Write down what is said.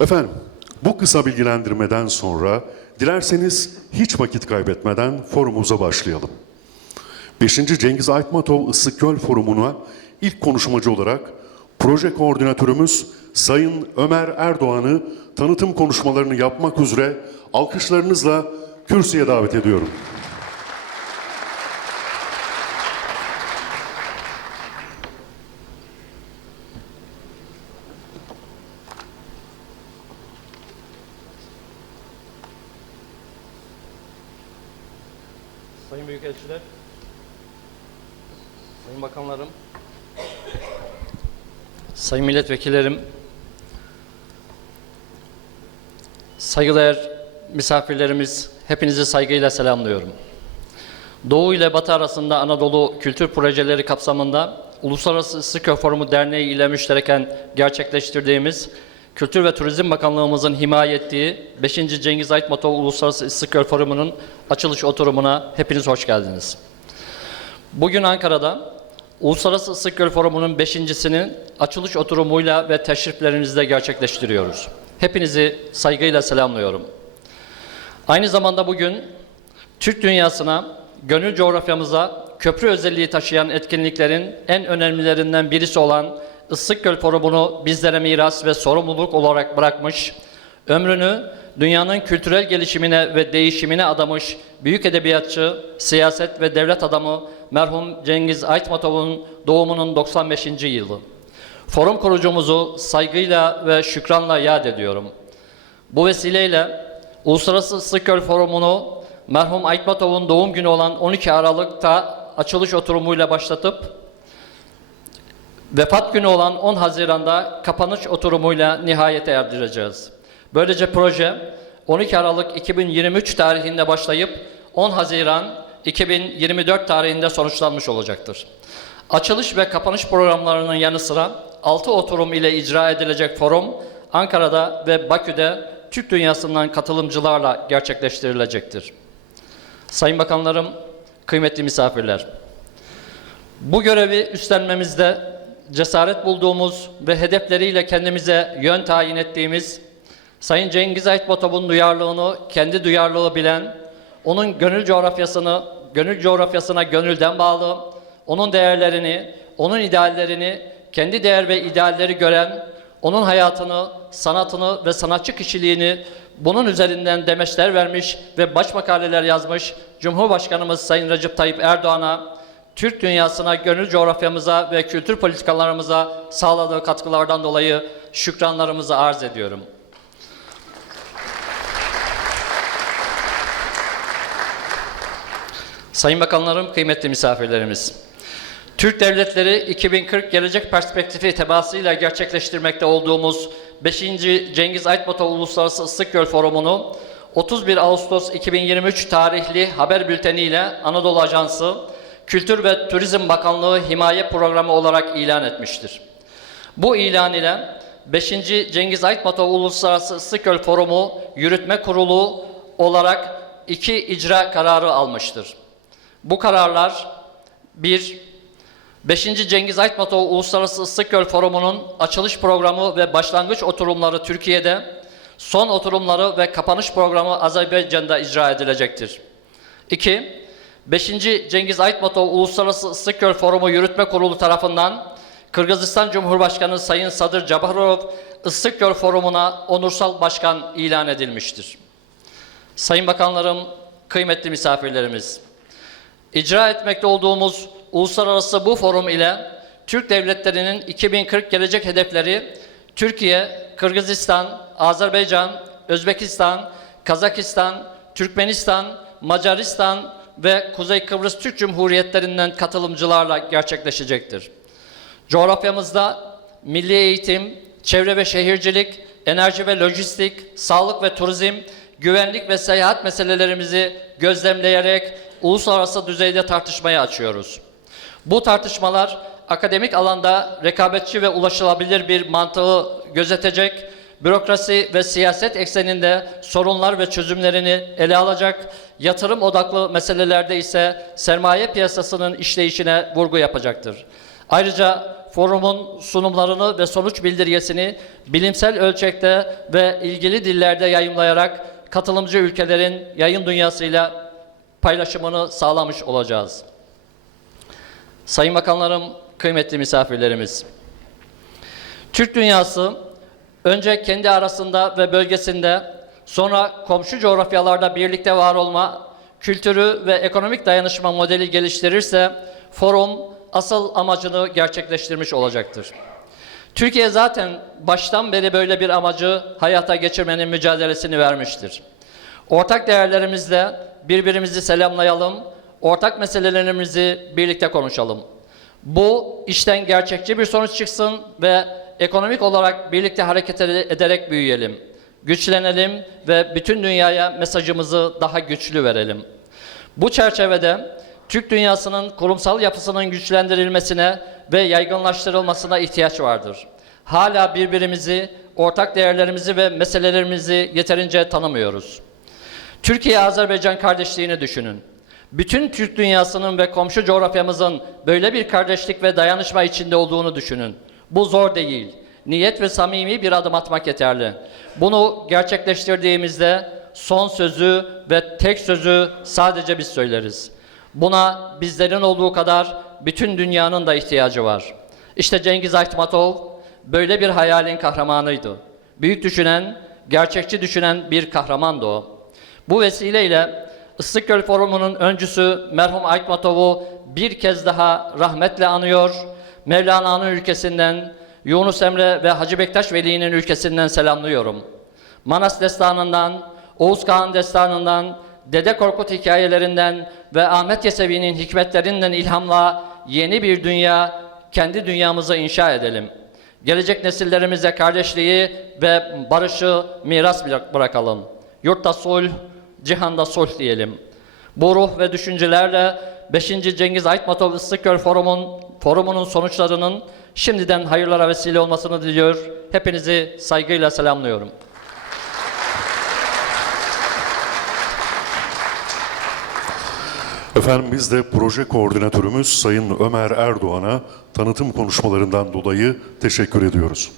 Efendim, bu kısa bilgilendirmeden sonra dilerseniz hiç vakit kaybetmeden forumumuza başlayalım. 5. Cengiz Aytmatov Islık Forumu'na ilk konuşmacı olarak proje koordinatörümüz Sayın Ömer Erdoğan'ı tanıtım konuşmalarını yapmak üzere alkışlarınızla kürsüye davet ediyorum. Sayın Büyükelçiler, Sayın Bakanlarım, Sayın Milletvekillerim, saygıdeğer misafirlerimiz, hepinizi saygıyla selamlıyorum. Doğu ile Batı arasında Anadolu Kültür Projeleri kapsamında Uluslararası Sıkı Forumu Derneği ile müştereken gerçekleştirdiğimiz Kültür ve Turizm Bakanlığımızın himaye ettiği 5. Cengiz Aytmatov Uluslararası İstiklal Forumu'nun açılış oturumuna hepiniz hoş geldiniz. Bugün Ankara'da Uluslararası İstiklal Forumu'nun 5.sinin açılış oturumuyla ve teşriflerinizle gerçekleştiriyoruz. Hepinizi saygıyla selamlıyorum. Aynı zamanda bugün Türk dünyasına, gönül coğrafyamıza köprü özelliği taşıyan etkinliklerin en önemlilerinden birisi olan Islıkgöl Forumu'nu bizlere miras ve sorumluluk olarak bırakmış, ömrünü dünyanın kültürel gelişimine ve değişimine adamış büyük edebiyatçı, siyaset ve devlet adamı merhum Cengiz Aytmatov'un doğumunun 95. yılı. Forum kurucumuzu saygıyla ve şükranla yad ediyorum. Bu vesileyle Uluslararası Sıkör Forumu'nu merhum Aytmatov'un doğum günü olan 12 Aralık'ta açılış oturumuyla başlatıp vefat günü olan 10 Haziran'da kapanış oturumuyla nihayete erdireceğiz. Böylece proje 12 Aralık 2023 tarihinde başlayıp 10 Haziran 2024 tarihinde sonuçlanmış olacaktır. Açılış ve kapanış programlarının yanı sıra 6 oturum ile icra edilecek forum Ankara'da ve Bakü'de Türk dünyasından katılımcılarla gerçekleştirilecektir. Sayın Bakanlarım, kıymetli misafirler. Bu görevi üstlenmemizde cesaret bulduğumuz ve hedefleriyle kendimize yön tayin ettiğimiz Sayın Cengiz Aytmatov'un duyarlılığını kendi duyarlılığı bilen, onun gönül coğrafyasını, gönül coğrafyasına gönülden bağlı, onun değerlerini, onun ideallerini, kendi değer ve idealleri gören, onun hayatını, sanatını ve sanatçı kişiliğini bunun üzerinden demeçler vermiş ve baş makaleler yazmış Cumhurbaşkanımız Sayın Recep Tayyip Erdoğan'a Türk dünyasına, gönül coğrafyamıza ve kültür politikalarımıza sağladığı katkılardan dolayı şükranlarımızı arz ediyorum. Sayın Bakanlarım, kıymetli misafirlerimiz. Türk devletleri 2040 gelecek perspektifi tebaasıyla gerçekleştirmekte olduğumuz 5. Cengiz Aytmatov Uluslararası Islıkgöl Forumu'nu 31 Ağustos 2023 tarihli haber bülteniyle Anadolu Ajansı Kültür ve Turizm Bakanlığı Himaye Programı olarak ilan etmiştir. Bu ilan ile 5. Cengiz Aytmatov Uluslararası Islıkgöl Forumu Yürütme Kurulu olarak iki icra kararı almıştır. Bu kararlar 1. 5. Cengiz Aytmatov Uluslararası Islıkgöl Forumu'nun açılış programı ve başlangıç oturumları Türkiye'de, son oturumları ve kapanış programı Azerbaycan'da icra edilecektir. 2. 5. Cengiz Aytmatov Uluslararası Islıkgöl Forumu Yürütme Kurulu tarafından Kırgızistan Cumhurbaşkanı Sayın Sadır Jabarov Islıkgöl Forumu'na onursal başkan ilan edilmiştir. Sayın Bakanlarım, kıymetli misafirlerimiz, icra etmekte olduğumuz uluslararası bu forum ile Türk devletlerinin 2040 gelecek hedefleri Türkiye, Kırgızistan, Azerbaycan, Özbekistan, Kazakistan, Türkmenistan, Macaristan ve Kuzey Kıbrıs Türk Cumhuriyetlerinden katılımcılarla gerçekleşecektir. Coğrafyamızda milli eğitim, çevre ve şehircilik, enerji ve lojistik, sağlık ve turizm, güvenlik ve seyahat meselelerimizi gözlemleyerek uluslararası düzeyde tartışmaya açıyoruz. Bu tartışmalar akademik alanda rekabetçi ve ulaşılabilir bir mantığı gözetecek, bürokrasi ve siyaset ekseninde sorunlar ve çözümlerini ele alacak, yatırım odaklı meselelerde ise sermaye piyasasının işleyişine vurgu yapacaktır. Ayrıca forumun sunumlarını ve sonuç bildirgesini bilimsel ölçekte ve ilgili dillerde yayımlayarak katılımcı ülkelerin yayın dünyasıyla paylaşımını sağlamış olacağız. Sayın Bakanlarım, kıymetli misafirlerimiz. Türk dünyası önce kendi arasında ve bölgesinde sonra komşu coğrafyalarda birlikte var olma, kültürü ve ekonomik dayanışma modeli geliştirirse forum asıl amacını gerçekleştirmiş olacaktır. Türkiye zaten baştan beri böyle bir amacı hayata geçirmenin mücadelesini vermiştir. Ortak değerlerimizle birbirimizi selamlayalım, ortak meselelerimizi birlikte konuşalım. Bu işten gerçekçi bir sonuç çıksın ve ekonomik olarak birlikte hareket ede- ederek büyüyelim. Güçlenelim ve bütün dünyaya mesajımızı daha güçlü verelim. Bu çerçevede Türk dünyasının kurumsal yapısının güçlendirilmesine ve yaygınlaştırılmasına ihtiyaç vardır. Hala birbirimizi, ortak değerlerimizi ve meselelerimizi yeterince tanımıyoruz. Türkiye-Azerbaycan kardeşliğini düşünün. Bütün Türk dünyasının ve komşu coğrafyamızın böyle bir kardeşlik ve dayanışma içinde olduğunu düşünün. Bu zor değil. Niyet ve samimi bir adım atmak yeterli. Bunu gerçekleştirdiğimizde son sözü ve tek sözü sadece biz söyleriz. Buna bizlerin olduğu kadar bütün dünyanın da ihtiyacı var. İşte Cengiz Aytmatov böyle bir hayalin kahramanıydı. Büyük düşünen, gerçekçi düşünen bir kahramandı o. Bu vesileyle Islıkgöl Forumu'nun öncüsü merhum Aytmatov'u bir kez daha rahmetle anıyor. Mevlana'nın ülkesinden, Yunus Emre ve Hacı Bektaş Veli'nin ülkesinden selamlıyorum. Manas Destanı'ndan, Oğuz Kağan Destanı'ndan, Dede Korkut hikayelerinden ve Ahmet Yesevi'nin hikmetlerinden ilhamla yeni bir dünya, kendi dünyamızı inşa edelim. Gelecek nesillerimize kardeşliği ve barışı miras bırak- bırakalım. Yurtta sulh, cihanda sulh diyelim. Bu ruh ve düşüncelerle 5. Cengiz Aytmatov Islıkgöl Forumun, Forumu'nun sonuçlarının şimdiden hayırlara vesile olmasını diliyor. Hepinizi saygıyla selamlıyorum. Efendim biz de proje koordinatörümüz Sayın Ömer Erdoğan'a tanıtım konuşmalarından dolayı teşekkür ediyoruz.